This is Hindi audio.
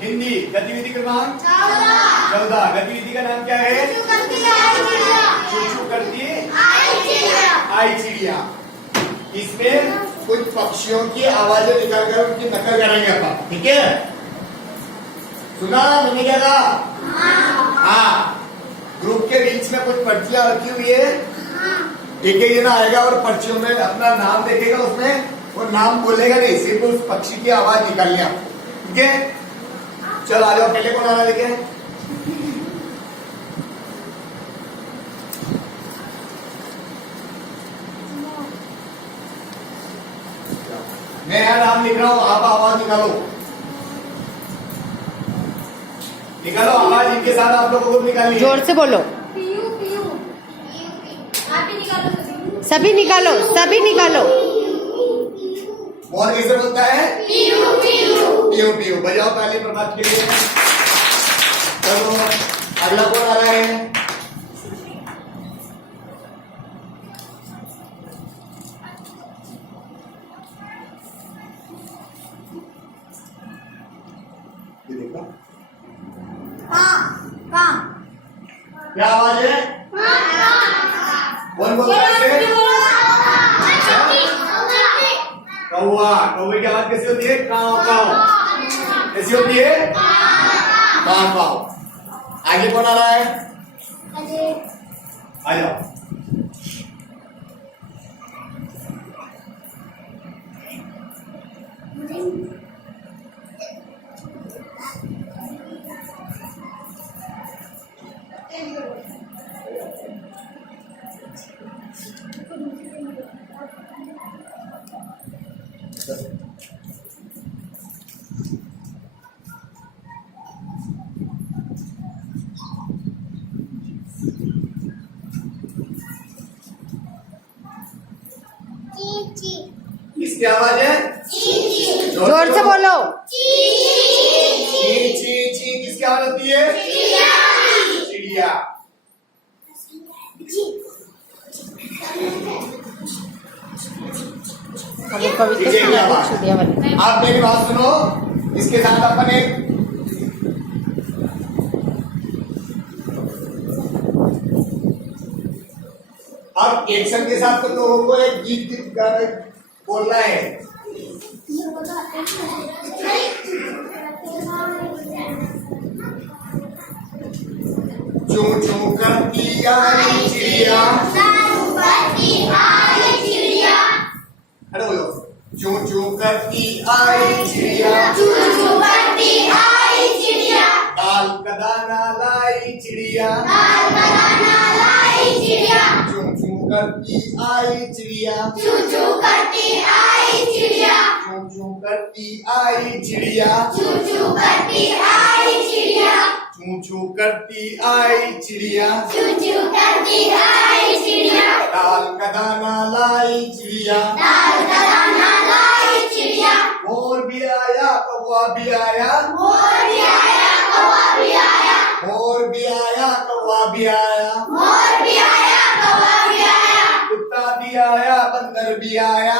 हिंदी। गतिविधि क्रमांक 14। गतिविधि का नाम क्या है? चू चू करती आई चिड़िया। इसमें कुछ पक्षियों की आवाजें निकालकर उनकी नकल करेंगे अपन, ठीक है? सुना मैंने क्या कहा? हाँ। ग्रुप के बीच में कुछ पर्चियां रखी हुई है, एक एक जना आएगा और पर्चियों में अपना नाम देखेगा, उसमें वो नाम बोलेगा नहीं, सिर्फ उस पक्षी की आवाज निकालनी आपको, ठीक है? चलो आ जाओ, पहले कौन आ रहा है देखें? मैं यहाँ नाम लिख रहा हूँ, आप आवाज निकालो। निकालो आवाज, इनके साथ आप लोगों को निकालनी है। जोर से बोलो। सभी निकालो, सभी निकालो। मोर कैसे बोलता है? पीयू पीयू। बजाओ ताली प्रभात के लिए। चलो अगला कौन आ रहा है? ये देखो क्या आवाज है? कौन बोल रहा है? कौवा। कौवे की आवाज कैसी होती है? काव काव। कैसी होती है? काव काव। आगे कौन आ रहा है? आ जाओ। किसकी आवाज है? जोर से बोलो। ची ची ची किसकी आवाज होती है? चिड़िया। आप मेरी बात सुनो, इसके साथ अपन एक अब एक्शन के साथ तो लोगों को एक गीत गाने बोलना है। चू चू करती आई चिड़िया, अरे बोलो। चू चू करती आई चिड़िया, दाल का दाना लाई चिड़िया, चू चू करती आई चिड़िया, चू चू करती आई चिड़िया, चू चू करती आई चिड़िया, दाल का दाना लाई चिड़िया, मोर भी आया कौवा भी आया, मोर भी आया कौवा भी आया, कुत्ता भी आया बंदर भी आया,